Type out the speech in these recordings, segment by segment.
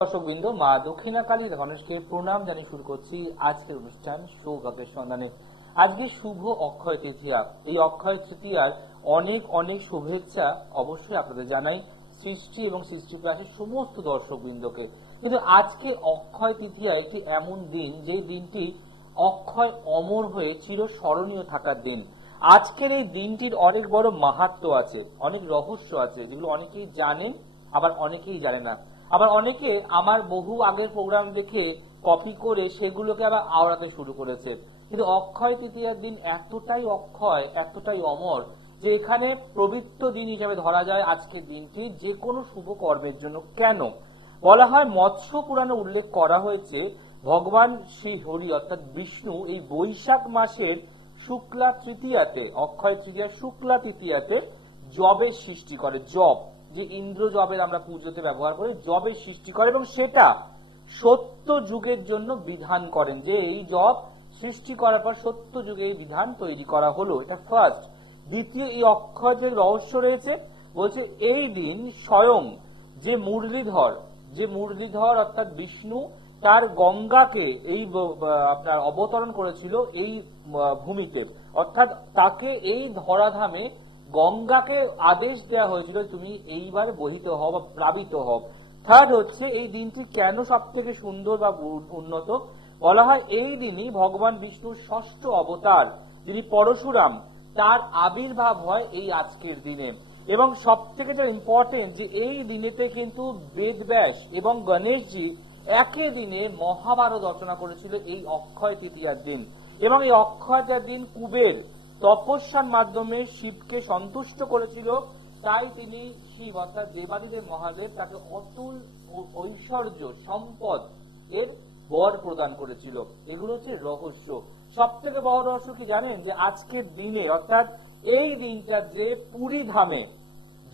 দর্শকবৃন্দ, মা দক্ষিণাকালী গণেশকে প্রণাম জানিয়ে শুরু করছি আজকের অনুষ্ঠান সৌভাগ্যের সন্ধানে। আজকে শুভ অক্ষয় তৃতীয়া। এই অক্ষয় তৃতীয়ার অনেক অনেক শুভেচ্ছা অবশ্যই আপনাদের জানাই সৃষ্টি এবং সৃষ্টি প্রাসের সমস্ত দর্শকবৃন্দকে। কিন্তু আজকে অক্ষয় তৃতীয়া একটি এমন দিন যে দিনটি অক্ষয় অমর হয়ে চিরস্মরণীয় থাকার দিন। আজকের এই দিনটির অনেক বড় মাহাত্ম্য আছে, অনেক রহস্য আছে, যেগুলো অনেকেই জানেন আবার অনেকেই জানে না। আবার অনেকে আমার বহু আগের প্রোগ্রাম দেখে কপি করে সেগুলোকে আবার আওড়াতে শুরু করেছে। কিন্তু অক্ষয় তৃতীয়ার দিন এতটাই অক্ষয়, এতটাই অমর যে এখানে পবিত্র দিন হিসেবে ধরা যায় আজকের দিনটি যে কোনো শুভ কর্মের জন্য। কেন বলা হয়, মৎস্য পুরাণে উল্লেখ করা হয়েছে ভগবান শ্রী হরি অর্থাৎ বিষ্ণু এই বৈশাখ মাসের শুক্লা তৃতীয়াতে, অক্ষয় তৃতীয়া শুক্লা তৃতীয়াতে জবের সৃষ্টি করে। জব, যে ইন্দ্র জবের আমরা পুজোতে ব্যবহার করি, জবের সৃষ্টি করে এবং সেটা সত্য যুগের জন্য বিধান করেন, যে এই জব সৃষ্টি করার পর সত্য যুগে এই বিধান তৈরি করা হলো। এটা ফার্স্ট। দ্বিতীয়, এই অক্ষয় যে রহস্য রয়েছে, বলছে এই দিন স্বয়ং যে মুরলীধর অর্থাৎ বিষ্ণু তার গঙ্গাকে এই আপনার অবতরণ করেছিল এই ভূমিতে, অর্থাৎ তাকে এই ধরাধামে গঙ্গাকে আদেশ দেওয়া হয়েছিল তুমি এইবার বহিত হও বা প্লাবিত হও। থার্ড হচ্ছে, এই দিনটি কেন সব থেকে সুন্দর বা উন্নত বলা হয়, এই দিনই ভগবান বিষ্ণুর ষষ্ঠ অবতার যিনি পরশুরাম তার আবির্ভাব হয় এই আজকের দিনে। এবং সব থেকে যে ইম্পর্টেন্ট, যে এই দিনেতে কিন্তু বেদব্যাস এবং গণেশজি একই দিনে মহাভারত রচনা করেছিল এই অক্ষয় তৃতীয়ার দিন। এবং এই অক্ষয় তৃতীয়ার দিন কুবের তপস্যার মাধ্যমে শিবকে সন্তুষ্ট করেছিল, তাই তিনি শিব অর্থাৎ দেবাদিদেব মহাদেব তাকে অতুল ঐশ্বর্য সম্পদ এর বর প্রদান করেছিল। এগুলো হচ্ছে রহস্য। সব থেকে বড় রহস্য কি জানেন, যে আজকের দিনে অর্থাৎ এই দিনটা যে পুরী ধামে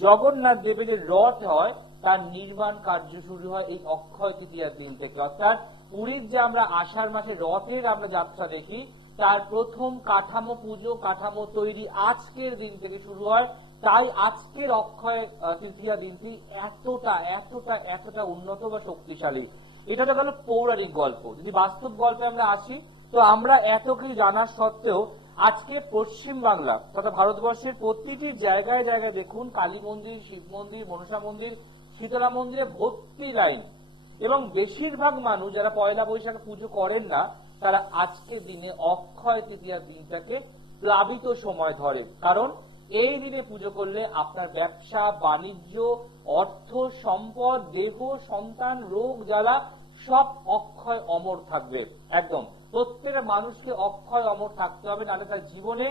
জগন্নাথ দেবের যে রথ হয় তার নির্মাণ কার্য শুরু হয় এই অক্ষয় তৃতীয়ার দিন থেকে। অর্থাৎ পুরীর যে আমরা আষাঢ় মাসে রথের আমরা যাত্রা দেখি, তার প্রথম কাঠামো পুজো, কাঠামো তৈরি আজকের দিন থেকে শুরু হয়। তাই আজকের অক্ষয় তৃতীয়া দিনটি এতটা এতটা এতটা উন্নত বা শক্তিশালী। এটা তো গেল পৌরাণিক গল্প। যদি বাস্তব গল্পে আমরা আসি, তো আমরা এত কিছু জানার সত্ত্বেও আজকে পশ্চিম বাংলা তথা ভারতবর্ষের প্রতিটি জায়গায় জায়গায় দেখুন কালী মন্দির, শিব মন্দির, মনসা মন্দির, শীতলা মন্দিরে ভর্তি লাইন। এবং বেশিরভাগ মানুষ যারা পয়লা বৈশাখে পুজো করেন না, তারা আজকের দিনে অক্ষয় তৃতীয়ার দিনটাকে প্লাবিত সময় ধরে। কারণ এই দিনে পুজো করলে আপনার ব্যবসা বাণিজ্য, অর্থ সম্পদ, দেহ সন্তান, রোগ জ্বালা সব অক্ষয় অমর থাকবে। একদম প্রত্যেকটা মানুষকে অক্ষয় অমর থাকতে হবে, নাহলে তার জীবনে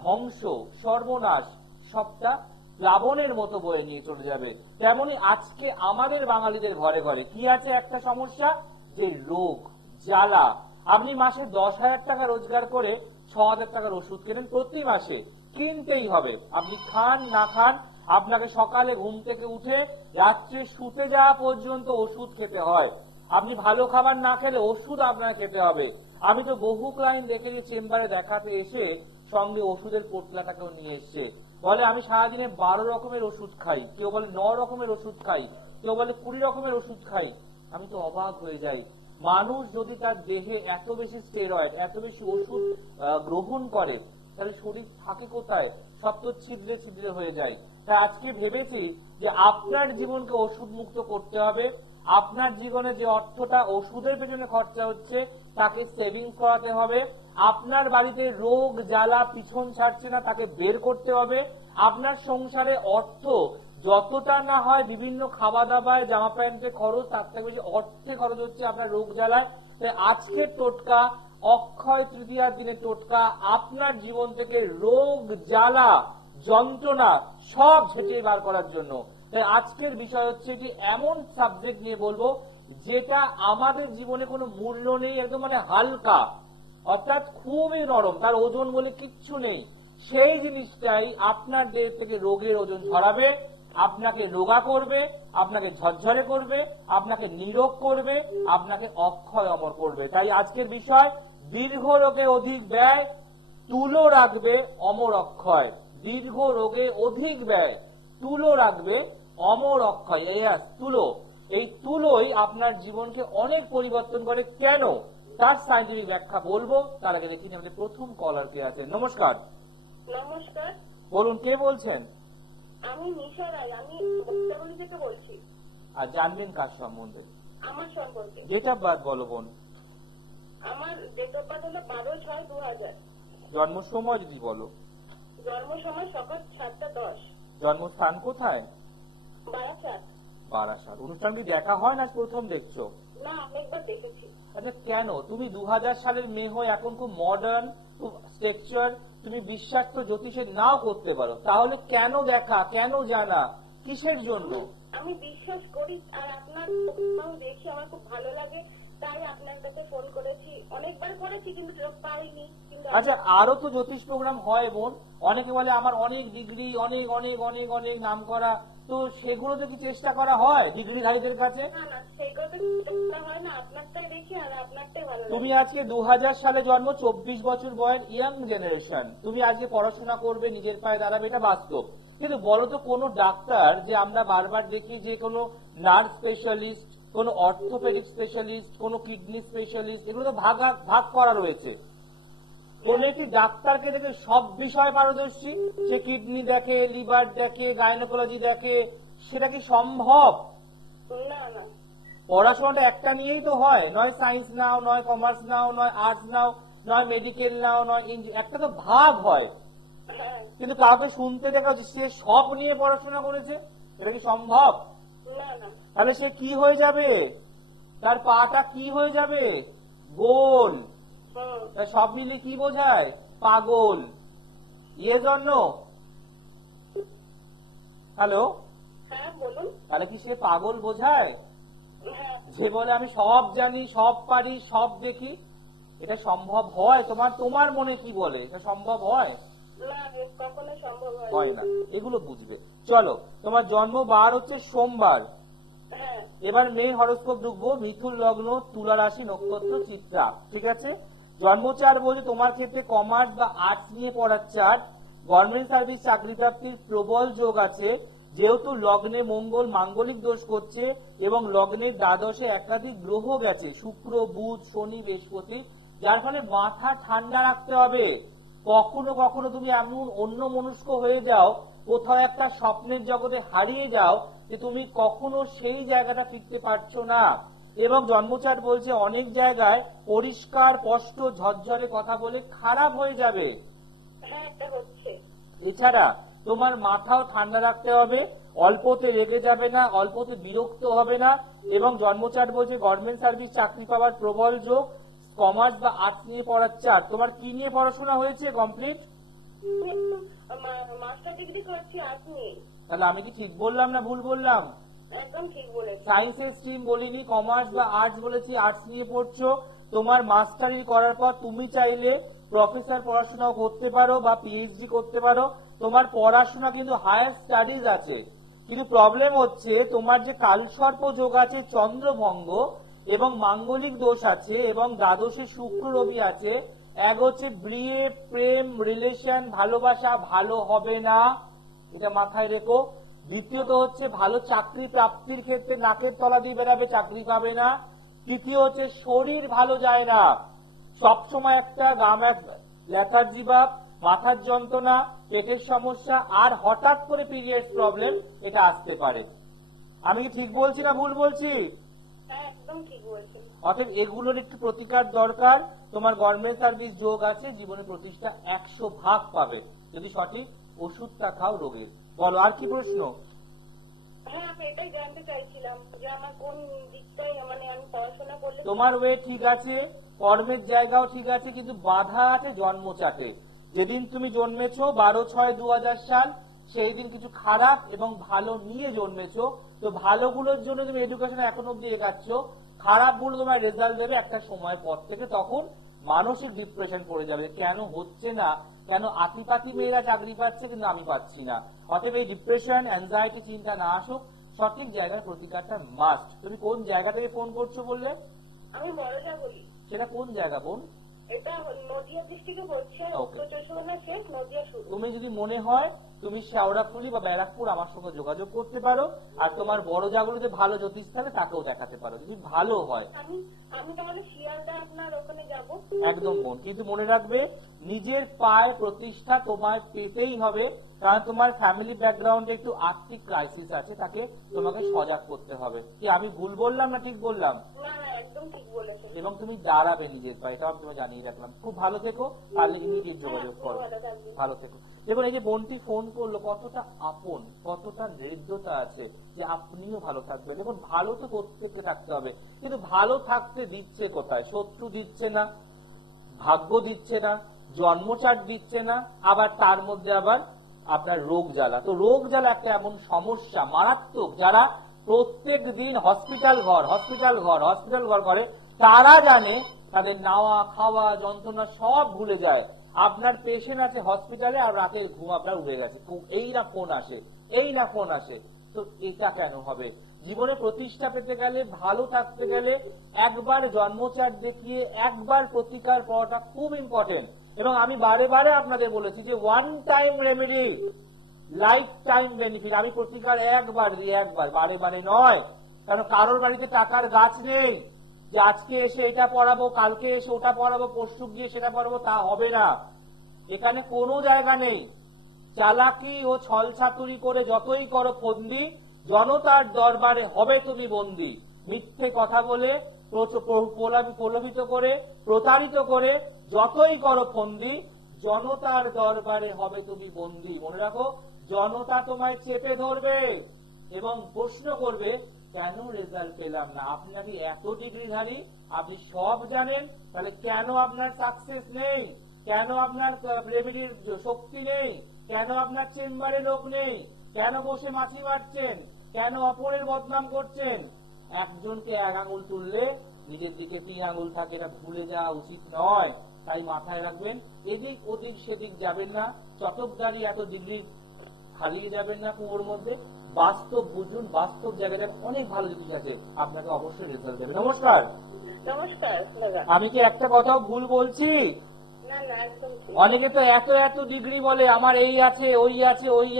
ধ্বংস সর্বনাশ সবটা প্লাবনের মতো বয়ে নিয়ে চলে যাবে। তেমনি আজকে আমাদের বাঙালিদের ঘরে ঘরে কি আছে একটা সমস্যা, যে রোগ জ্বালা। আপনি মাসে 10,000 টাকা রোজগার করে 6,000 টাকার ওষুধ কেনেন, প্রতি মাসে কিনতেই হবে। আপনি খান না খান, আপনাকে সকালে ঘুম থেকে উঠে রাত্রে শুতে যাওয়া পর্যন্ত ওষুধ খেতে হয়। আপনি ভালো খাবার না খেলে ওষুধ আপনাকে খেতে হবে। আমি তো বহু ক্লায়েন্ট দেখেছি চেম্বারে দেখাতে এসে সঙ্গে ওষুধের পোটলাটাকেও নিয়ে এসছে, বলে আমি সারাদিনে 12 রকমের ওষুধ খাই, কেউ বলে 9 রকমের ওষুধ খাই, কেউ বলে 20 রকমের ওষুধ খাই। আমি তো অবাক হয়ে যাই। মানুষ যদি তার দেহে এত বেশি স্টেরয়েড, এত বেশি ওষুধ গ্রহণ করে, তাহলে শরীর থাকে কোথায়? সব তো ছিদ্রে ছিদ্রে হয়ে যায়। তাই আজকে ভেবেছি যে আপনার জীবনকে ওষুধ মুক্ত করতে হবে। আপনার জীবনে যে অর্থটা ওষুধের পেছনে খরচা হচ্ছে তাকে সেভিংস করাতে হবে। আপনার বাড়িতে রোগ জ্বালা পিছন ছাড়ছে না, তাকে বের করতে হবে। আপনার সংসারে অর্থ যতটা না হয় বিভিন্ন খাওয়া দাওয়ায় জামা প্যান্টে খরচ, তার থেকে বেশি অর্থে খরচ হচ্ছে আপনার রোগ জ্বালায়। তাই আজকের টোটকা, অক্ষয় তৃতীয়ার দিনের টোটকা, আপনার জীবন থেকে রোগ জ্বালা যন্ত্রণা সব ঝেঁটে বার করার জন্য। তাই আজকের বিষয় হচ্ছে যে এমন সাবজেক্ট নিয়ে বলবো যেটা আমাদের জীবনে কোনো মূল্য নেই, একদম মানে হালকা, অর্থাৎ খুবই নরম, তার ওজন বলে কিচ্ছু নেই। সেই জিনিসটাই আপনার দেহ থেকে রোগের ওজন ঝরাবে, আপনাকে রোগা করবে, আপনাকে ঝরঝরে করবে, আপনাকে নিরোগ করবে, আপনাকে অক্ষয় অমর করবে। তাই আজকের বিষয়, দীর্ঘ রোগে অধিক ব্যয়, তুলো রাখবে অমর অক্ষয়। দীর্ঘ রোগে অধিক ব্যয়, তুলো রাখবে অমর অক্ষয়। তুলো এই তুলোই আপনার জীবনকে অনেক পরিবর্তন করে। কেন, তার সাইন্টিফিক ব্যাখ্যা বলবো, তার আগে দেখি আমাদের প্রথম কলার কে আছে। নমস্কার। নমস্কার, বলুন, কে বলছেন? আমি নিশা রায়, আমি বক্তাবলী থেকে বলছি। আর জানবেন কার সম্বন্ধে? আমার সম্পর্কে। ডেট অফ বার্থ বলো বোন। আমার ডেট অফ বার্থ হলো 12/6/2000। জন্ম সময় যদি বলো। জন্ম সময় সকাল 7:10। জন্মস্থান কোথায়? বারাসাত। বারাসাত। অনুষ্ঠান কি দেখা হয় না প্রথম দেখছো? না, অনেকবার দেখেছি। আচ্ছা, কেন তুমি 2000 সালের মেয়ে হয়ে এখন খুব মডার্ন, খুব স্ট্রাকচার, তুমি বিশ্বাস তো জ্যোতিষে নাও করতে পারো, তাহলে কেন দেখা, কেন জানা, কিসের জন্য? আমি বিশ্বাস করি, আর আপনার প্রোগ্রাম দেখি আমার খুব ভালো লাগে, তাই আপনার কাছে ফোন করেছি। অনেকবার করেছি কিন্তু পাইনি। আচ্ছা, আরো তো জ্যোতিষ প্রোগ্রাম হয় বোন। অনেকে বলে আমার অনেক ডিগ্রি, অনেক অনেক অনেক অনেক নাম করা, তো সেগুলোতে কি চেষ্টা করা হয় ডিগ্রিধারীদের কাছে? না না, সেইগুলো তো চেষ্টা হয় না। আপনারটাই দেখি আর আপনারটাই ভালো লাগে। তুমি আজকে 2000 সালে জন্ম, 24 বছর বয়স, ইয়াং জেনারেশন, তুমি আজকে পড়াশোনা করবে, নিজের পায়ে দাঁড়াবে, এটা বাস্তব। কিন্তু বলো তো, কোন ডাক্তার যে আমরা বারবার দেখি যে কোনো নার্ভ স্পেশালিস্ট, কোন অর্থোপেডিক স্পেশালিস্ট, কোন কিডনি স্পেশালিস্ট, এগুলো তো ভাগ করা রয়েছে। কোন একটি ডাক্তারকে দেখে সব বিষয় পারদর্শী, সে কিডনি দেখে, লিভার দেখে, গাইনোকোলজি দেখে, সেটা কি সম্ভব? না না, পড়াশোনাটা একটা নিয়েই তো হয়, নয় সায়েন্স নাও, নয় কমার্স নাও, নয় আর্টস নাও, নয় মেডিকেল নাও, নয় একটা তো ভাগ হয়। কিন্তু কাউকে শুনতে দেখা যাচ্ছে সে সব নিয়ে পড়াশোনা করেছে, এটা কি সম্ভব? না না। তাহলে সে কি হয়ে যাবে? তার পাটা কি হয়ে যাবে? গোল। সব মিলে কি বোঝায়? পাগল। ইয়ে জন্য। হ্যালো, হ্যাঁ বলুন। তাহলে কি সে পাগল বোঝায়? হ্যাঁ। যে বলে আমি সব জানি, সব পারি, সব দেখি, এটা সম্ভব হয়? তোমার মনে কি বলে, এটা সম্ভব হয়? না, কখনো সম্ভব হয় না। এগুলো বুঝবে। চলো, তোমার জন্ম বার হচ্ছে সোমবার। হ্যাঁ। এবার মেয়ে হরস্কোপ ঢুকবো। মিথুন লগ্ন, তুলা রাশি, নক্ষত্র চিত্রা, ঠিক আছে? জন্মচার বলছে তোমার ক্ষেত্রে কমার্স বা আর্টস নিয়ে পড়ার চার্ট, গভর্নমেন্ট সার্ভিস চাকরি প্রাপ্তির প্রবল যোগ আছে। যেহেতু লগ্নে মঙ্গল মাঙ্গলিক দোষ করছে এবং লগ্নের দ্বাদশে একাধিক গ্রহ গেছে, শুক্র, বুধ, শনি, বৃহস্পতি, যার ফলে মাথা ঠান্ডা রাখতে হবে। কখনো কখনো তুমি এমন অন্য মনস্ক হয়ে যাও, কোথাও একটা স্বপ্নের জগতে হারিয়ে যাও, যে তুমি কখনো সেই জায়গাটা ফিরতে পারছো না। এবং জন্মচাট বলছে অনেক জায়গায় পরিষ্কার স্পষ্ট ঝরঝরে কথা বলে খারাপ হয়ে যাবে। হ্যাঁ, এটা হচ্ছে। এছাড়া তোমার মাথাও ঠান্ডা রাখতে হবে, অল্পতে রেগে যাবে না, অল্পতে বিরক্ত হবে না। এবং জন্মচাট বলছে গভর্নমেন্ট সার্ভিস চাকরি পাওয়ার প্রবল যোগ, কমার্স বা আর্টস নিয়ে পড়ার চাট। তোমার কি নিয়ে পড়াশোনা হয়েছে কমপ্লিট? মাস্টার ডিগ্রি করছি আর্টস নিয়ে। তাহলে আমি কি ঠিক বললাম না ভুল বললাম? একদম ঠিক বলেছি। সায়েন্সের স্ট্রিম বলিনি, কমার্স বা আর্টস বলেছি, আর্টস নিয়ে পড়ছো। তোমার মাস্টারি করার পর তুমি চাইলে প্রফেসর পড়াশোনাও করতে পারো বা পিএইচডি করতে পারো। তোমার পড়াশোনা কিন্তু হায়ার স্টাডিজ আছে। কিন্তু প্রবলেম হচ্ছে তোমার যে কালসর্প যোগ আছে, চন্দ্রভঙ্গ এবং মাঙ্গলিক দোষ আছে এবং দ্বাদশে শুক্র রবি আছে। এক হচ্ছে বিয়ে, প্রেম, রিলেশন, ভালোবাসা ভালো হবে না, এটা মাথায় রেখো। দ্বিতীয়ত হচ্ছে ভালো চাকরি প্রাপ্তির ক্ষেত্রে নাকের তলা দিয়ে বেরাবে, চাকরি পাবে না। তৃতীয় হচ্ছে শরীর ভালো যায় না, সবসময় একটা লেথার্জি ভাব, মাথার যন্ত্রণা, পেটের সমস্যা, আর হঠাৎ করে পিরিয়ডস প্রবলেম, এটা আসতে পারে। আমি কি ঠিক বলছি না ভুল বলছি? হ্যাঁ, একদম ঠিক বলছেন। অতএব এগুলোর একটু প্রতিকার দরকার। তোমার গভর্নমেন্ট সার্ভিস যোগ আছে, জীবনে প্রতিষ্ঠা 100 ভাগ পাবে যদি সঠিক ওষুধটা খাও রোগের। বলো, আর কি প্রশ্ন? হ্যাঁ, আমি এটাই জানতে চাইছিলাম যে আমার কোন দিকটাই আমি পড়াশোনা করলে। তোমার ওয়ে ঠিক আছে, কর্মের জায়গাও ঠিক আছে, কিন্তু বাধা আছে জন্মচাটে। যেদিন তুমি জন্মেছো 12/6/2000 সাল, সেই দিন কিছু খারাপ এবং ভালো নিয়ে জন্মেছো। তো ভালোগুলোর জন্য তুমি এডুকেশন এখন অব্দি এগাচ্ছ, খারাপগুলো তোমার রেজাল্ট দেবে একটা সময় পর থেকে, তখন মানসিক ডিপ্রেশন পড়ে যাবে, কেন হচ্ছে না, কেন আতিপাতি মেয়েরা চাকরি পাচ্ছে কিন্তু আমি পাচ্ছি না। অতএব এই ডিপ্রেশন, অ্যাংজাইটি, চিন্তা না আসুক, সঠিক জায়গার প্রতিকারটা মাস্ট। তুমি কোন জায়গা থেকে ফোন করছো বললে? আমি বড়জা বলি। সেটা কোন জায়গা বোন? এটা নদিয়া ডিস্ট্রিক্টে বলছি, উত্তর চব্বিশ পরগনা শেষ, নদিয়া শুরু। তুমি যদি মনে হয় তুমি শেওড়াফুলি বা ব্যারাকপুর আমার সঙ্গে যোগাযোগ করতে পারো, আর তোমার বড় জাগুলোতে ভালো জ্যোতিষ থাকে তাকেও দেখাতে পারো, যদি ভালো হয়। আমি তাহলে শিয়ালদা আপনার ওখানে যাবো। একদম মন, কিন্তু মনে রাখবে নিজের পায়ে প্রতিষ্ঠা তোমায় পেতেই হবে, কারণ তোমার ফ্যামিলি ব্যাকগ্রাউন্ডে একটু আর্থিক ক্রাইসিস আছে, তাকে তোমাকে সজাগ করতে হবে। কি আমি ভুল বললাম না ঠিক বললাম? না না, একদম ঠিক বলেছেন। এবং তুমি দাঁড়াবে নিজের পায়ে, এটাও আমি তোমায় জানিয়ে রাখলাম। খুব ভালো থেকো, পারলে ইমিডিয়েট যোগাযোগ করো। ভালো থেকো। দেখুন এই যে বোনটি ফোন করলো, কতটা আপন, কতটা হৃদ্যতা আছে যে আপনিও ভালো থাকবেন। দেখুন ভালো তো প্রত্যেককে থাকতে হবে, কিন্তু ভালো থাকতে দিচ্ছে কোথায়? শত্রু দিচ্ছে না, ভাগ্য দিচ্ছে না, জন্মচাট দিচ্ছে না, আবার তার মধ্যে আবার আপনার রোগ জ্বালা। তো রোগ জ্বালা একটা এমন সমস্যা মারাত্মক, যারা প্রত্যেক দিন হসপিটাল ঘর করে, তারা জানে তাদের নাওয়া খাওয়া যন্ত্রণা সব ভুলে যায়। আপনার পেশেন্ট আছে হসপিটালে আর রাতের ঘুম আপনার উড়ে গেছে, এই না ফোন আসে। তো এটা কেন হবে? জীবনে প্রতিষ্ঠা পেতে গেলে, ভালো থাকতে গেলে একবার জন্মচাট দেখিয়ে একবার প্রতিকার করাটা খুব ইম্পর্টেন্ট। এবং আমি বারে বারে আপনাদের বলেছি যে one time remedy, life time benefit. আমি প্রতিকার একবার দিই, একবার, বারে বারে নয়। কারণ কারোর বাড়িতে টাকার গাছ নেই যে আজকে এসে এটা পড়াবো, কালকে এসে ওটা পড়াবো, পরশু গিয়ে সেটা পড়াবো, তা হবে না। এখানে কোনো জায়গা নেই। চালাকি ও ছল ছাতুরি করে যতই করো ফন্দি, জনতার দরবারে হবে তুমি বন্দী। মিথ্যে কথা বলে, প্রলোভিত করে, প্রতারিত করে যতই করো ফন্দি, জনতার দরবারে হবে তুমি বন্দী। মনে রাখো, জনতা তোমায় চেপে ধরবে এবং প্রশ্ন করবে কেন রেজাল্ট পেলাম না। আপনি নাকি এত ডিগ্রিধারী, আপনি সব জানেন, তাহলে কেন আপনার সাকসেস নেই? কেন আপনার রেমেডির শক্তি নেই? কেন আপনার চেম্বারে লোক নেই? কেন বসে মাছি মারছেন? কেন অপরের বদনাম করছেন? একজনকে এক আঙুল তুললে নিজের দিকে 3 আঙুল থাকে, এটা ভুলে যাওয়া উচিত নয়। তাই মাথায় রাখবেন, এদিক ওদিক সেদিক যাবেন না, চটকদারি এত ডিগ্রি হারিয়ে যাবেন না কুয়োর মধ্যে। বাস্তব বুঝুন, বাস্তব জায়গায় অনেক ভালো জিনিস আছে, আপনাকে অবশ্যই রেজাল্ট দেবে। নমস্কার। নমস্কার। আমি কি একটা কথাও ভুল বলছি? না না, একদম ঠিক। অনেকে তো এত ডিগ্রি বলে, আমার এই আছে, ওই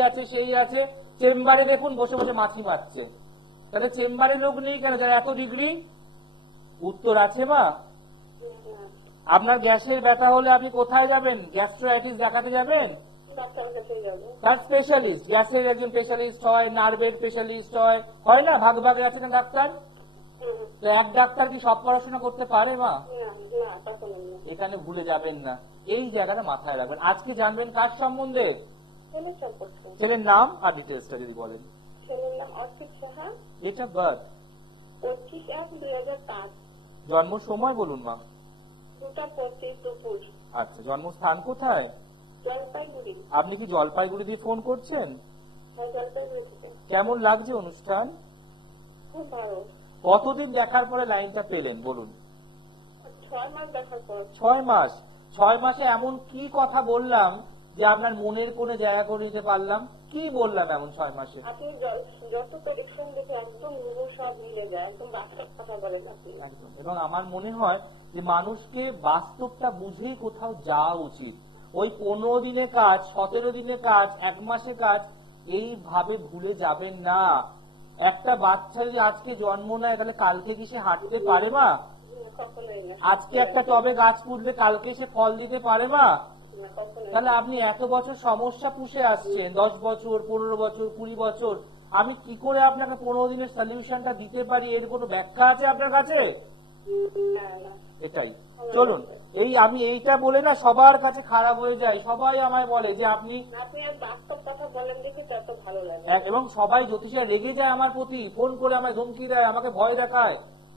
আছে, সেই আছে, চেম্বারে দেখুন বসে বসে মাছি মারছে। তাহলে চেম্বারে লোক নেই কেন যারা এত ডিগ্রি? উত্তর আছে মা। আপনার গ্যাসের ব্যথা হলে আপনি কোথায় যাবেন? গ্যাস্ট্রাইটিস দেখাতে যাবেন? তার স্পেশালিস্ট, গ্যাসের একজন স্পেশালিস্ট হয়, নার্ভের স্পেশালিস্ট হয় না, ভাগ ভাগ আছে না ডাক্তার। তো এক ডাক্তার কি সব পড়াশোনা করতে পারে মা? এখানে ভুলে যাবেন না, এই জায়গাটা মাথায় রাখবেন। আজকে জানবেন কার সম্বন্ধে? ছেলের নাম আর ডিটেলসটা যদি বলেন। ছেলের নাম অর্পিত সাহা। Date of birth 25/1/2005। জন্ম সময় বলুন মা। 2:25 দুপুর। আচ্ছা, জন্মস্থান কোথায়? জলপাইগুড়ি। আপনি কি জলপাইগুড়ি দিয়ে ফোন করছেন? হ্যাঁ, জলপাইগুড়ি থেকে। কেমন লাগছে অনুষ্ঠান? খুব ভালো। কতদিন দেখার পরে লাইনটা পেলেন বলুন? 6 মাস দেখার পর। 6 মাস। 6 মাসে এমন কি কথা বললাম যে আপনার মনের কোণে জায়গা করে নিতে পারলাম? কি বললাম এমন 6 মাসে? আপনি যত পরিশ্রম দেখে একদম সব মিলে যায়, একদম বাস্তব কথা বলেন আপনি। এবং আমার মনে হয় যে মানুষকে বাস্তবটা বুঝেই কোথাও যাওয়া উচিত। ওই 15 দিনে কাজ, 17 দিনে কাজ, 1 মাসে কাজ এইভাবে ভুলে যাবেন না। একটা বাচ্চা যদি আজকে জন্ম নেয়, তাহলে কালকে কি সে হাঁটতে পারে মা? আজকে একটা টবে গাছ পুঁতলে কালকে সে ফল দিতে পারে মা? তাহলে আপনি এত বছর সমস্যা পুষে আসছেন, 10 বছর, 15 বছর, 20 বছর, আমি কি করে আপনাকে 15 দিনের সলিউশনটা দিতে পারি, এর কোনো ব্যাখ্যা আছে আপনার কাছে? এটাই। চলুন, আমি এইটা বলে না সবার কাছে খারাপ হয়ে যায়, সবাই আমায় বলে যে আপনি বাস্তব কথা বলেন, দেখে তত ভালো লাগে। এবং সবাই জ্যোতিষীরা রেগে যায় আমার প্রতি, ফোন করে আমায় ধমকি দেয়, আমাকে ভয় দেখায়,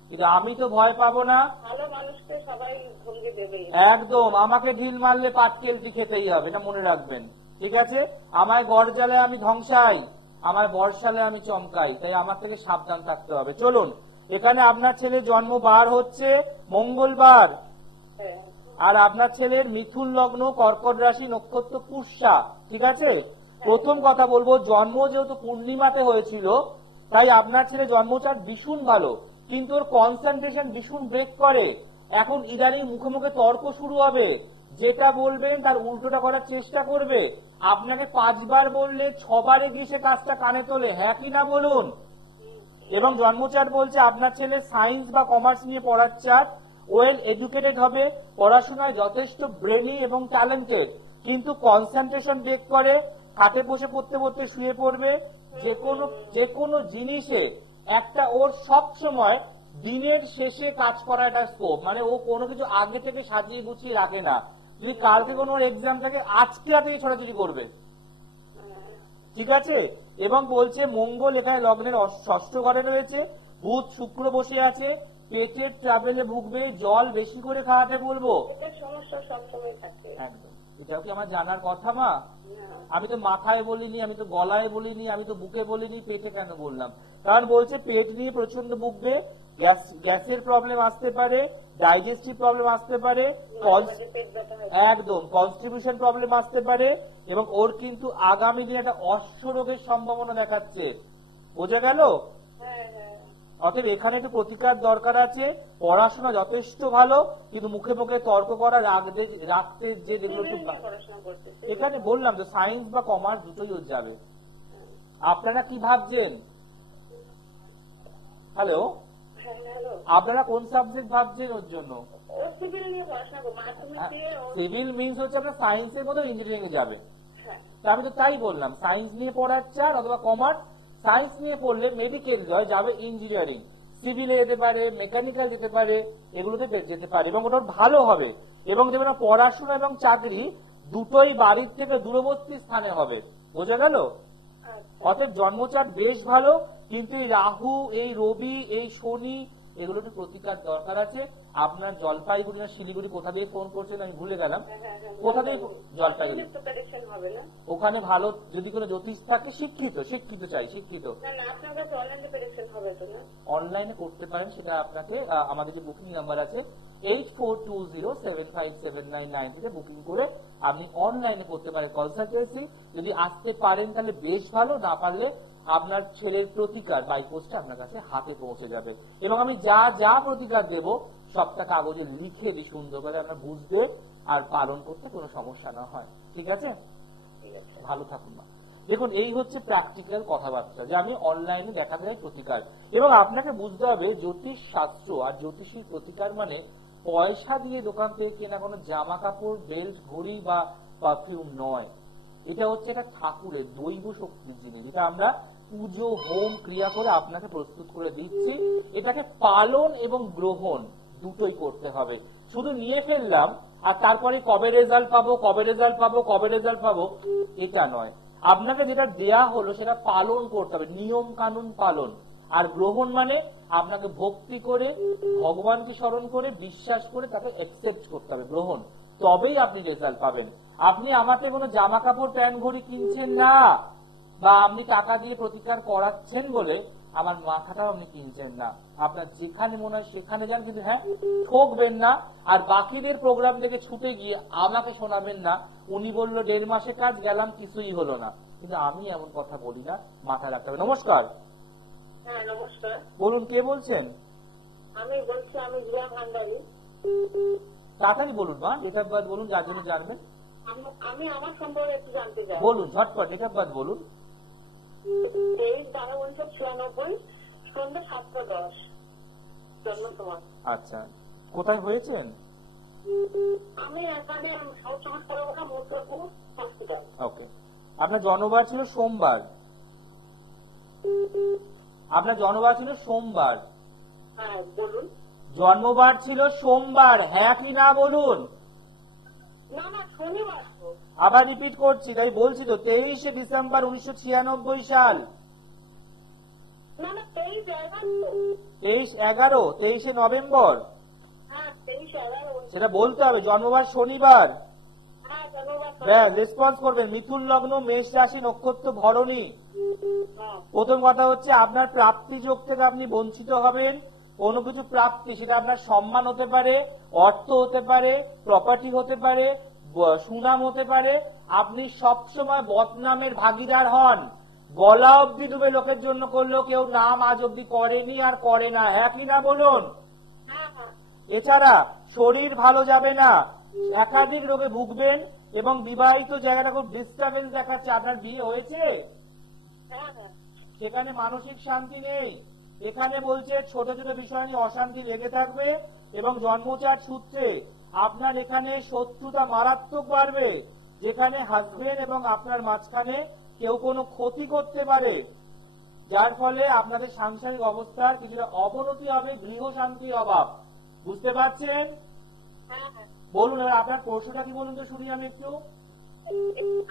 কিন্তু আমি তো ভয় পাবো না। ভালো মানুষকে সবাই ধমকি দেবে। একদম, আমাকে ঢিল মারলে পাটকেলটি খেতেই হবে, এটা মনে রাখবেন, ঠিক আছে? আমায় গড়জালে আমি ধ্বংসাই, আমার বর্ষালে আমি চমকাই, তাই আমার থেকে সাবধান থাকতে হবে। চলুন, এখানে আপনার ছেলের জন্মবার হচ্ছে মঙ্গলবার, আর আপনার ছেলের মিথুন লগ্ন, কর্কট রাশি, নক্ষত্র পুষ্যা, ঠিক আছে? প্রথম কথা বলবো, জন্ম যেহেতু পূর্ণিমাতে হয়েছিল, তাই আপনার ছেলে জন্মচার ভীষণ ভালো, কিন্তু ওর কনসেন্ট্রেশন ভীষণ ব্রেক করে। এখন ইদানিং মুখে মুখে তর্ক শুরু হবে, যেটা বলবেন তার উল্টোটা করার চেষ্টা করবে। আপনাকে 5 বার বললে 6 বারে গিয়ে সে কাজটা কানে তোলে, হ্যাঁ কি না বলুন। এবং জন্মচার বলছে আপনার ছেলে সায়েন্স বা কমার্স নিয়ে পড়ার চার, ওয়েল এডুকেটেড হবে, পড়াশোনায় যথেষ্ট ব্রেনি এবং ট্যালেন্টেড, কিন্তু কনসেন্ট্রেশন ব্রেক করে, খাটে বসে পড়তে পড়তে শুয়ে পড়বে। যে কোনো জিনিসে একটা ওর সব সময় দিনের শেষে কাজ করার একটা স্কোপ, মানে ও কোনো কিছু আগে থেকে সাজিয়ে গুছিয়ে রাখে না। যদি কালকে কোনো এক্সাম থাকে আজকে রাতেই ছোটাছুটি করবে, ঠিক আছে। এবং বলছে মঙ্গল এখানে লগ্নের ষষ্ঠ ঘরে রয়েছে, বুধ শুক্র বসে আছে, পেটের ট্রাভেলে ভুগবে, জল বেশি করে খাওয়াতে বলবো। সমস্যা সবসময় থাকে। একদম, এটাও কি আমার জানার কথা মা? আমি তো মাথায় বলিনি, আমি তো গলায় বলিনি, আমি তো বুকে বলিনি, পেটে কেন বললাম? কারণ বলছে পেট নিয়ে প্রচন্ড ভুগবে, গ্যাসের প্রবলেম আসতে পারে, ডাইজেস্টিভ প্রবলেম আসতে পারে, একদম কনস্টিটিউশন প্রবলেম আসতে পারে, এবং ওর কিন্তু আগামী দিনে একটা অশ্বরোগের সম্ভাবনা দেখাচ্ছে। বোঝা গেল? অতএব এখানে একটু প্রতিকার দরকার আছে। পড়াশোনা যথেষ্ট ভালো, কিন্তু মুখে মুখে তর্ক করা, রাখতে যে যেগুলো একটু, এখানে বললাম তো সায়েন্স বা কমার্স দুটোই ওর যাবে। আপনারা কি ভাবছেন? হ্যালো, আপনারা কোন সাবজেক্ট ভাবছেন ওর জন্য? সিভিল মিন্স হচ্ছে আপনার সায়েন্সের মতো ইঞ্জিনিয়ারিং এ যাবে। আমি তো তাই বললাম, সায়েন্স নিয়ে পড়ার চার অথবা কমার্স। সায়েন্স নিয়ে পড়লে মেডিকেল যাবে, ইঞ্জিনিয়ারিং, সিভিলে যেতে পারে, মেকানিক্যাল যেতে পারে, এগুলোতে যেতে পারে, এবং ওটা ভালো হবে। এবং যেমন পড়াশোনা এবং চাকরি দুটোই বাড়ির থেকে দূরবর্তী স্থানে হবে। বোঝা গেল? অতএব জন্মচার বেশ ভালো, কিন্তু এই রাহু, এই রবি, এই শনি, এগুলোতে প্রতিকার দরকার আছে। আপনার জলপাইগুড়ি না শিলিগুড়ি কোথা দিয়ে ফোন করছেন আমি ভুলে গেলাম, কোথা দিয়ে? জলপাইগুড়ি। ওখানে ভালো যদি কোনো জ্যোতিষ থাকে, শিক্ষিত চাই, শিক্ষিত। অনলাইনে করতে পারেন, সেটা আপনাকে আমাদের যে বুকিং নাম্বার আছে 8420757999 থেকে বুকিং করে আপনি অনলাইনে করতে পারেন কনসালটেন্সি। যদি আসতে পারেন তাহলে বেশ ভালো, না পারলে আপনার ছেলের প্রতিকার বাই পোস্টে আপনার কাছে হাতে পৌঁছে যাবে। এবং আমি যা যা প্রতিকার দেব সবটা কাগজে লিখে দিই সুন্দর করে, আপনার বুঝতে আর পালন করতে কোনো সমস্যা না হয়। ঠিক আছে? ভালো থাকুন না। দেখুন, এই হচ্ছে প্র্যাকটিক্যাল কথাবার্তা যে আমি অনলাইনে দেখাতে চাই প্রতিকার। এবং আপনাকে বুঝতে হবে জ্যোতিষ শাস্ত্র আর জ্যোতিষীর প্রতিকার মানে পয়সা দিয়ে দোকান থেকে কেনা কোনো জামা কাপড়, বেল্ট, ঘড়ি বা পারফিউম নয়। এটা হচ্ছে একটা ঠাকুরের দৈব শক্তির জিনিস, এটা আমরা পুজো, হোম, ক্রিয়া করে আপনাকে প্রস্তুত করে দিচ্ছি। এটাকে পালন এবং গ্রহণ দুটোই করতে হবে। শুধু নিয়ে ফেললাম আর তারপরে কবে রেজাল্ট পাবো, এটা নয়। আপনাকে যেটা দেয়া হলো সেটা পালন করতে হবে, নিয়ম কানুন পালন। আর গ্রহণ মানে আপনাকে ভক্তি করে, ভগবানকে স্মরণ করে, বিশ্বাস করে তাকে অ্যাকসেপ্ট করতে হবে, গ্রহণ। তবেই আপনি রেজাল্ট পাবেন। আপনি আমাকে কোনো জামা কাপড়, প্যান্ট, ঘড়ি কিনছেন না, বা আপনি টাকা দিয়ে প্রতিকার করাচ্ছেন বলে আমার মাথাটাও আপনি কিনছেন না। আপনার যেখানে মনে হয় সেখানে যান, কিন্তু হ্যাঁ ঠকবেন না। আর বাকিদের প্রোগ্রাম থেকে ছুটে গিয়ে আমাকে শোনাবেন না, উনি বললো 1.5 মাসের কাজ, গেলাম কিছুই হলো না। কিন্তু আমি এমন কথা বলি না, মাথায় রাখতে হবে। নমস্কার। হ্যাঁ নমস্কার। বলুন, কে বলছেন? আমি বলছি, আমি রিয়া ভান্ডারী। তাড়াতাড়ি বলুন মা, ডেট অফ বার্থ বলুন, যার জন্য জানবেন। আমি আমার সম্পর্কে একটু জানতে চাই। বলুন ঝটপট, ডেট অফ বার্থ বলুন। 23/12/1996, সন্ধ্যা 7:10 জন্ম সময়। আচ্ছা, কোথায় হয়েছেন? আমি এখানে সাউথ চব্বিশ মোটরপুর হসপিটাল। ওকে। আপনার জন্মবার ছিল সোমবার? হ্যাঁ বলুন। জন্মবার ছিল সোমবার, হ্যাঁ কি না বলুন। না না, শনিবার। আবার রিপিট করছি, তাই বলছি তো, 23শে ডিসেম্বর 1996 সাল। না না, 23/11 নভেম্বর। হ্যাঁ 23/11। সেটা বলতে হবে। জন্মবার শনিবার। হ্যাঁ জন্মবার। রেসপন্স করবেন। মিথুন লগ্ন, মেষ রাশি, নক্ষত্র ভরণী। প্রথম কথা হচ্ছে আপনার প্রাপ্তি যোগ থেকে আপনি বঞ্চিত হবেন। কোনো কিছু প্রাপ্তি, সেটা আপনার সম্মান হতে পারে, অর্থ হতে পারে, প্রপার্টি হতে পারে, সুনাম হতে পারে। আপনি সবসময় বদনামের ভাগিদার হন। গলা অব্দি ডুবে লোকের জন্য করলেও কেউ নাম আজ অব্দি করেনি আর করে না, হ্যাঁ কি না বলুন। এছাড়া শরীর ভালো যাবে না, একাধিক রোগে ভুগবেন, এবং বিবাহিত জায়গাটা খুব ডিস্টার্বেন্স দেখাচ্ছে। আপনার বিয়ে হয়েছে? হ্যাঁ হ্যাঁ। সেখানে মানসিক শান্তি নেই। এখানে বলছে ছোট ছোট বিষয় নিয়ে অশান্তি লেগে থাকবে এবং জন্মচার সূত্রে আপনার এখানে শত্রুতা মারাত্মক বাড়বে, যেখানে হাজবেন্ড এবং আপনার মাঝখানে কেউ কোনো ক্ষতি করতে পারে, যার ফলে আপনাদের সাংসারিক অবস্থার কিছুটা অবনতি হবে, গৃহ শান্তির অভাব। বুঝতে পারছেন? হ্যাঁ হ্যাঁ। বলুন এবার আপনার প্রশ্নটা কি বলুন তো শুনি আমি একটু।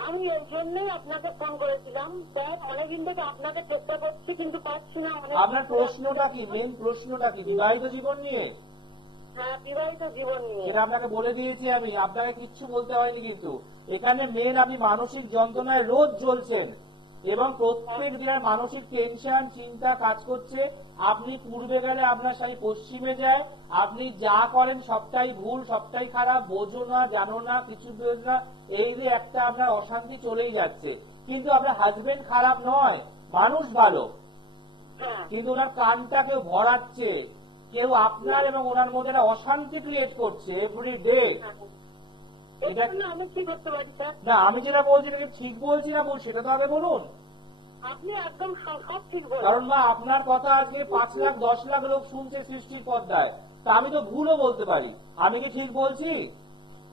আমি এই জন্যই আপনাকে ফোন করেছিলাম স্যার, অনেকদিন থেকে আপনাকে চেষ্টা করছি কিন্তু পাচ্ছি না। আপনার প্রশ্নটা কি, মেন প্রশ্নটা কি? বিবাহিত জীবন নিয়ে? হ্যাঁ, বিবাহিত জীবন নিয়ে। এটা আপনাকে বলে দিয়েছি আমি, আপনাকে কিচ্ছু বলতে হয়নি। কিন্তু এখানে মেন আপনি মানসিক যন্ত্রণায় রোজ জ্বলছেন এবং প্রত্যেক দিনের মানসিক টেনশন চিন্তা কাজ করছে। আপনি পূর্বে গেলে আপনার স্বামী পশ্চিমে যায়, আপনি যা করেন সবটাই ভুল, সবটাই খারাপ, বোঝো না, জানো না, কিছু বোঝ না, এই যে একটা আপনার অশান্তি চলেই যাচ্ছে। কিন্তু আপনার হাজবেন্ড খারাপ নয়, মানুষ ভালো, হ্যাঁ। কিন্তু ওনার কানটা কেউ ভরাচ্ছে, কেউ আপনার এবং ওনার মধ্যে একটা অশান্তি ক্রিয়েট করছে এভরি ডে। এটা আমি কি করতে পারি স্যার? না, আমি যেটা বলছি এটাকে ঠিক বলছি না ভুল সেটা তো আগে বলুন। আপনি একদম সব ঠিক বলেন। কারণ মা আপনার কথা আজকে 5 লাখ 10 লাখ লোক শুনছে সৃষ্টির পর্দায়, তা আমি তো ভুলও বলতে পারি। আমি কি ঠিক বলছি?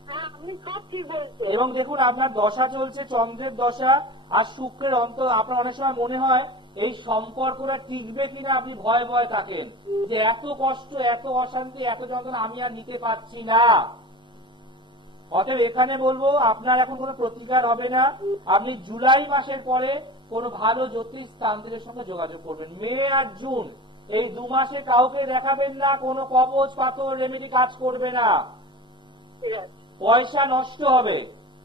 হ্যাঁ, আপনি সব ঠিক বলছেন। এবং দেখুন আপনার দশা চলছে চন্দ্রের দশা আর শুক্রের অন্তর। আপনার অনেক সময় মনে হয় এই সম্পর্কটা টিকবে কিনা আপনি ভয় ভয় থাকেন, যে এত কষ্ট, এত অশান্তি, এত যন্ত্রণা আমি আর নিতে পারছি না। অতএব এখানে বলবো আপনার এখন কোনো প্রতিকার হবে না। আপনি জুলাই মাসের পরে কোনো ভালো জ্যোতিষ তান্ত্রিকের সঙ্গে যোগাযোগ করবেন। মে আর জুন এই 2 মাসে কাউকে দেখাবেন না, কোনো কবচ পাথর রেমেডি কাজ করবে না, ঠিক আছে। পয়সা নষ্ট হবে।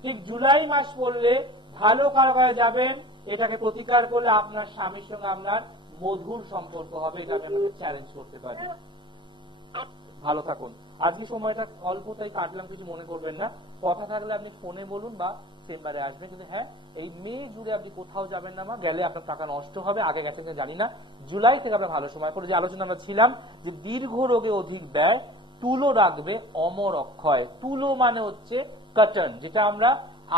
ঠিক জুলাই মাস পড়লে ভালো কারবারে যাবেন, এটাকে প্রতিকার করলে আপনার স্বামীর সঙ্গে আপনার মধুর সম্পর্ক হবে। এটা আমি আপনাকে চ্যালেঞ্জ করতে পারি। ভালো থাকুন। আজকে সময়টা অল্প তাই কাটলাম, কিছু মনে করবেন না। কথা থাকলে আপনি ফোনে বলুন বা চেম্বারে আসবেন। কিন্তু হ্যাঁ, এই মে জুড়ে আপনি কোথাও যাবেন না মা, গেলে আপনার টাকা নষ্ট হবে। আগে গেছে কিনা জানি না। জুলাই থেকে আপনার ভালো সময় পড়ে। যে আলোচনা আমরা ছিলাম যে দীর্ঘ রোগে অধিক ব্যয়, তুলো রাখবে অমর অক্ষয়। তুলো মানে হচ্ছে কটন, যেটা আমরা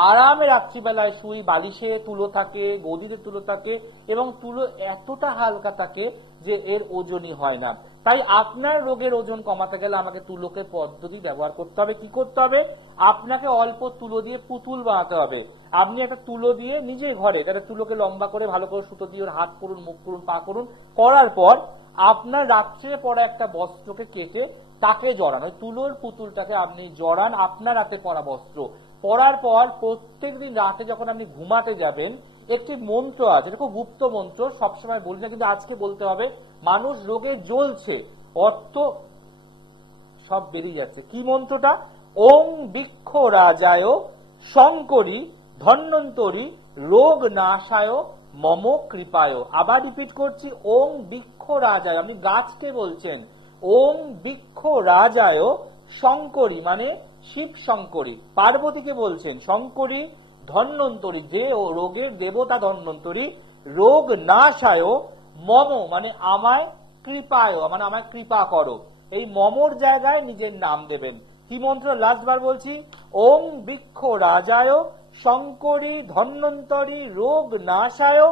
আরামে রাত্রিবেলায় শুই, বালিশে তুলো থাকে, গদিতে তুলো থাকে এবং তুলো এতটা হালকা থাকে যে এর ওজনই হয় না। তাই আপনার রোগের ওজন কমাতে গেলে আমাকে তুলোকে পদ্ধতি ব্যবহার করতে হবে। কি করতে হবে? আপনাকে অল্প তুলো দিয়ে পুতুল বানাতে হবে। আপনি একটা তুলো দিয়ে নিজের ঘরে একটা তুলোকে লম্বা করে ভালো করে সুতো দিয়ে হাত করুন, মুখ করুন, পা করুন, করার পর আপনার রাত্রে পরা একটা বস্ত্রকে কেটে তাকে জড়ান। ওই তুলোর পুতুলটাকে আপনি জড়ান আপনার রাতে পরা বস্ত্র পরার পর প্রত্যেকদিন রাতে যখন আপনি ঘুমাতে যাবেন, একটি মন্ত্র আছে, এটা খুব গুপ্ত মন্ত্র, সবসময় বলি না কিন্তু আজকে বলতে হবে। মানুষ রোগে জ্বলছে, অর্থ সব বেরিয়ে যাচ্ছে। কি মন্ত্রটা? ওং বৃক্ষ রাজায় শঙ্করী ধন্বন্তরী রোগ নাশায় মম কৃপায়। আবার রিপিট করছি, ওং বৃক্ষ রাজায়, আপনি গাছকে বলছেন। ওং বৃক্ষ রাজায় শঙ্করী মানে শিব শঙ্করী, পার্বতীকে বলছেন শঙ্করী, ধন্বন্তরী যে রোগের দেবতা ধন্বন্তরী, রোগ নাশায় মম মানে আমায়, কৃপায় মানে আমায় কৃপা করো। এই মমর জায়গায় নিজের নাম দেবেন। কি মন্ত্র? লাস্ট বার বলছি, ওং বৃক্ষ রাজায় শঙ্করী ধন্বন্তরী রোগ নাশায়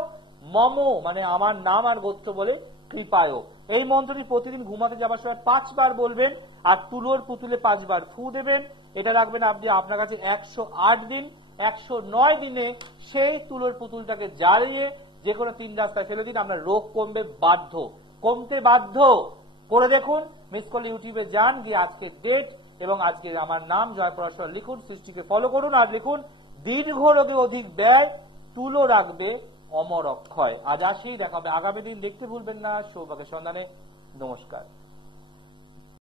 মম মানে আমার নাম আর গোত্র বলে কৃপায়। এই মন্ত্রটি প্রতিদিন ঘুমাতে যাবার সময় 5 বার বলবেন আর তুলোর পুতুলে 5 বার ফু দেবেন। এটা রাখবেন আপনি আপনার কাছে 108 দিন। 109 দিনে সেই তুলোর পুতুলটাকে জ্বালিয়ে যে কোনো 3 রাস্তায় ফেলে দিন, আপনার রোগ কমবে, কমতে বাধ্য। করে দেখুন। মিস করলে ইউটিউবে যান, গিয়ে আজকে ডেট এবং আজকে আমার নাম জয়পরাশর লিখুন, সৃষ্টিকে ফলো করুন আর লিখুন দীর্ঘ রোগে অধিক ব্যয়, তুলো রাখবে অমর অক্ষয়। আজ আসি, দেখা হবে আগামী দিন। দেখতে ভুলবেন না সৌভাগ্যের সন্ধানে। নমস্কার।